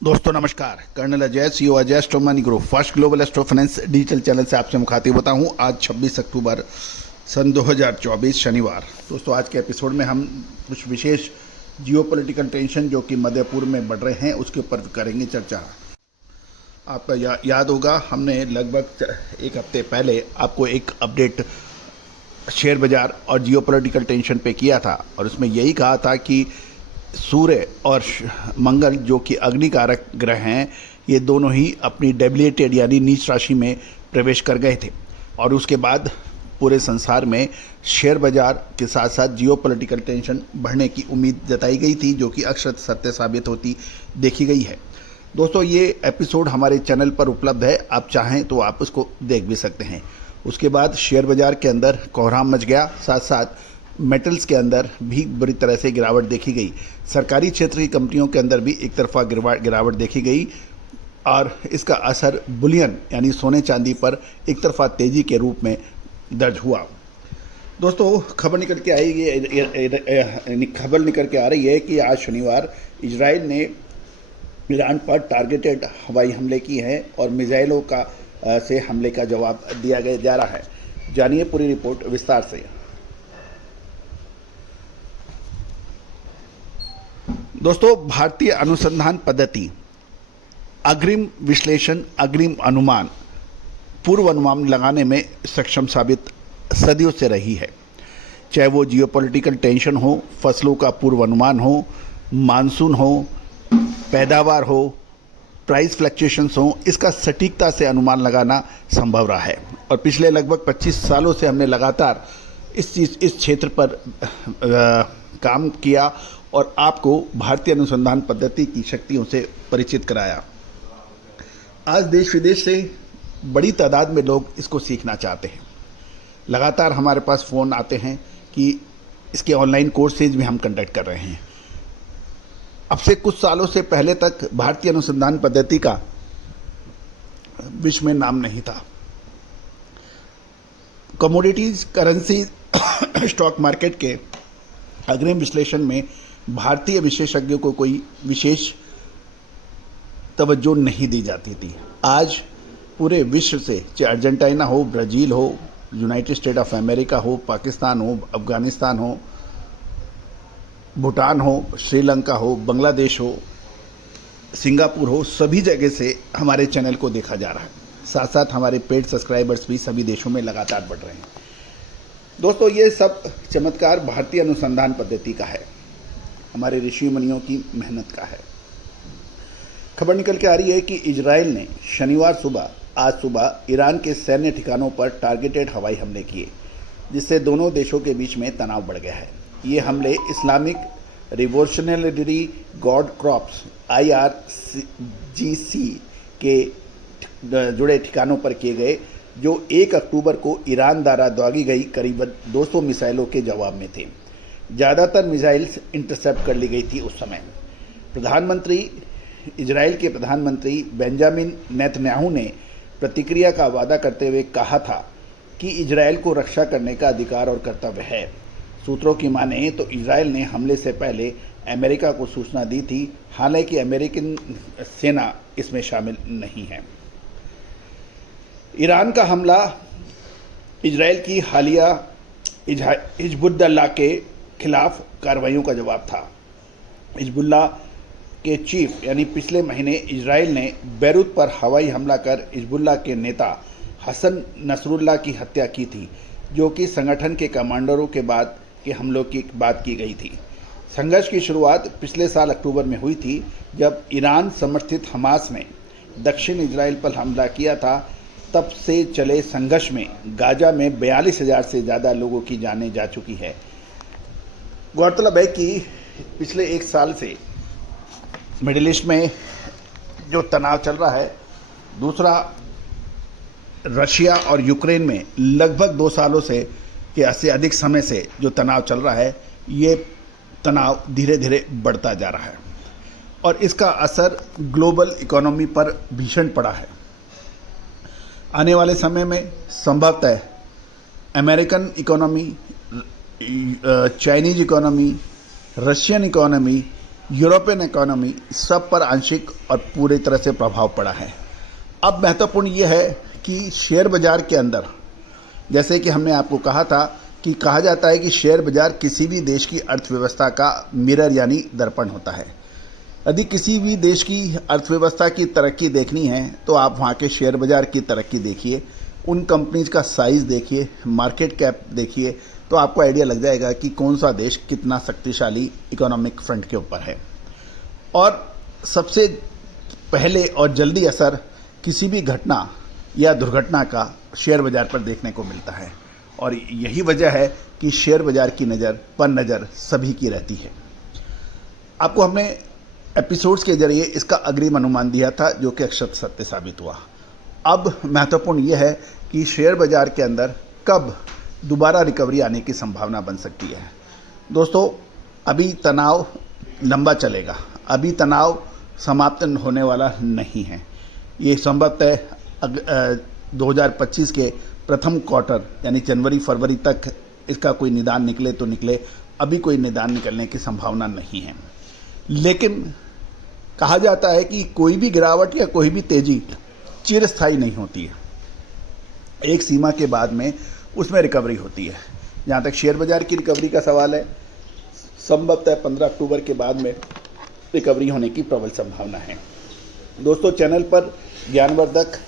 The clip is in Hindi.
दोस्तों नमस्कार। Colonel Ajay, CEO Ajay astro money group first global astro finance digital channel से आपसे मुखातिब होता हूं। आज 26 अक्टूबर सन 2024 शनिवार। दोस्तों आज के एपिसोड में हम कुछ विशेष जियोपॉलिटिकल टेंशन जो कि मध्य पूर्व में बढ़ रहे हैं उसके ऊपर करेंगे चर्चा। आपका याद होगा, हमने लगभग एक हफ्ते पहले आपको एक अपडेट शेयर बाजार और जियोपॉलिटिकल टेंशन पे किया था और उसमें यही कहा था कि सूर्य और मंगल जो कि अग्निकारक ग्रह हैं, ये दोनों ही अपनी डेबिलिटेड यानी नीच राशि में प्रवेश कर गए थे और उसके बाद पूरे संसार में शेयर बाजार के साथ साथ जियोपॉलिटिकल टेंशन बढ़ने की उम्मीद जताई गई थी, जो कि अक्षर सत्य साबित होती देखी गई है। दोस्तों ये एपिसोड हमारे चैनल पर उपलब्ध है, आप चाहें तो आप उसको देख भी सकते हैं। उसके बाद शेयर बाजार के अंदर कोहराम मच गया, साथ साथ मेटल्स के अंदर भी बुरी तरह से गिरावट देखी गई। सरकारी क्षेत्र की कंपनियों के अंदर भी एक तरफा गिरावट देखी गई और इसका असर बुलियन यानी सोने चांदी पर एक तरफा तेजी के रूप में दर्ज हुआ। दोस्तों खबर निकल के आ रही है कि आज शनिवार इजराइल ने ईरान पर टारगेटेड हवाई हमले किए हैं और मिसाइलों का से हमले का जवाब दिया जा रहा है। जानिए पूरी रिपोर्ट विस्तार से। दोस्तों भारतीय अनुसंधान पद्धति अग्रिम विश्लेषण, अग्रिम अनुमान, पूर्व अनुमान लगाने में सक्षम साबित सदियों से रही है। चाहे वो जियोपॉलिटिकल टेंशन हो, फसलों का पूर्व अनुमान हो, मानसून हो, पैदावार हो, प्राइस फ्लक्चुएशंस हो, इसका सटीकता से अनुमान लगाना संभव रहा है और पिछले लगभग 25 सालों से हमने लगातार इस क्षेत्र पर काम किया और आपको भारतीय अनुसंधान पद्धति की शक्तियों से परिचित कराया। आज देश विदेश से बड़ी तादाद में लोग इसको सीखना चाहते हैं। लगातार हमारे पास फ़ोन आते हैं कि इसके ऑनलाइन कोर्सेज भी हम कंडक्ट कर रहे हैं। अब से कुछ सालों से पहले तक भारतीय अनुसंधान पद्धति का विश्व में नाम नहीं था। कमोडिटीज, करेंसी, स्टॉक मार्केट के अग्रिम विश्लेषण में भारतीय विशेषज्ञों को कोई विशेष तवज्जो नहीं दी जाती थी। आज पूरे विश्व से, चाहे अर्जेंटीना हो, ब्राज़ील हो, यूनाइटेड स्टेट ऑफ अमेरिका हो, पाकिस्तान हो, अफगानिस्तान हो, भूटान हो, श्रीलंका हो, बांग्लादेश हो, सिंगापुर हो, सभी जगह से हमारे चैनल को देखा जा रहा है। साथ साथ हमारे पेड सब्सक्राइबर्स भी सभी देशों में लगातार बढ़ रहे हैं। दोस्तों ये सब चमत्कार भारतीय अनुसंधान पद्धति का है, हमारे ऋषि मुनियों की मेहनत का है। खबर निकल के आ रही है कि इजराइल ने शनिवार आज सुबह ईरान के सैन्य ठिकानों पर टारगेटेड हवाई हमले किए, जिससे दोनों देशों के बीच में तनाव बढ़ गया है। ये हमले Islamic revolutionary guard corps IRGC के जुड़े ठिकानों पर किए गए, जो 1 अक्टूबर को ईरान द्वारा दागी गई करीब 200 मिसाइलों के जवाब में थे। ज़्यादातर मिसाइल्स इंटरसेप्ट कर ली गई थी उस समय। इजराइल के प्रधानमंत्री बेंजामिन नेतन्याहू ने प्रतिक्रिया का वादा करते हुए कहा था कि इजराइल को रक्षा करने का अधिकार और कर्तव्य है। सूत्रों की माने तो इजराइल ने हमले से पहले अमेरिका को सूचना दी थी, हालांकि अमेरिकन सेना इसमें शामिल नहीं है। ईरान का हमला इजराइल की हालिया हिजबुल्लाह के खिलाफ कार्रवाइयों का जवाब था। हिजबुल्लाह के चीफ यानी पिछले महीने इजराइल ने बैरूत पर हवाई हमला कर हिजबुल्लाह के नेता हसन नसरुल्लाह की हत्या की थी, जो कि संगठन के कमांडरों के बाद के हमलों की बात की गई थी। संघर्ष की शुरुआत पिछले साल अक्टूबर में हुई थी, जब ईरान समर्थित हमास ने दक्षिण इजराइल पर हमला किया था। तब से चले संघर्ष में गाजा में 42,000 से ज़्यादा लोगों की जानें जा चुकी है। गौरतलब है कि पिछले 1 साल से मिडिल ईस्ट में जो तनाव चल रहा है, दूसरा रशिया और यूक्रेन में लगभग 2 सालों से अधिक समय से जो तनाव चल रहा है, ये तनाव धीरे धीरे बढ़ता जा रहा है और इसका असर ग्लोबल इकोनॉमी पर भीषण पड़ा है। आने वाले समय में संभवतः American economy, Chinese economy, Russian economy European economy, सब पर आंशिक और पूरी तरह से प्रभाव पड़ा है। अब महत्वपूर्ण ये है कि शेयर बाजार के अंदर, जैसे कि हमने आपको कहा था कि कहा जाता है कि शेयर बाजार किसी भी देश की अर्थव्यवस्था का मिरर यानी दर्पण होता है। यदि किसी भी देश की अर्थव्यवस्था की तरक्की देखनी है तो आप वहाँ के शेयर बाजार की तरक्की देखिए, उन कंपनीज का साइज़ देखिए, मार्केट कैप देखिए, तो आपको आइडिया लग जाएगा कि कौन सा देश कितना शक्तिशाली इकोनॉमिक फ्रंट के ऊपर है। और सबसे पहले और जल्दी असर किसी भी घटना या दुर्घटना का शेयर बाजार पर देखने को मिलता है, और यही वजह है कि शेयर बाजार की नज़र सभी की रहती है। आपको हमने एपिसोड्स के जरिए इसका अग्रिम अनुमान दिया था, जो कि अक्षर सत्य साबित हुआ। अब महत्वपूर्ण यह है कि शेयर बाजार के अंदर कब दोबारा रिकवरी आने की संभावना बन सकती है। दोस्तों, अभी तनाव लंबा चलेगा, अभी तनाव समाप्त होने वाला नहीं है। ये संभवतः 2025 के प्रथम क्वार्टर यानी जनवरी फरवरी तक इसका कोई निदान निकले तो निकले, अभी कोई निदान निकलने की संभावना नहीं है। लेकिन कहा जाता है कि कोई भी गिरावट या कोई भी तेजी चिरस्थायी नहीं होती है, एक सीमा के बाद में उसमें रिकवरी होती है। जहाँ तक शेयर बाजार की रिकवरी का सवाल है, संभवतः 15 अक्टूबर के बाद में रिकवरी होने की प्रबल संभावना है। दोस्तों, चैनल पर ज्ञानवर्धक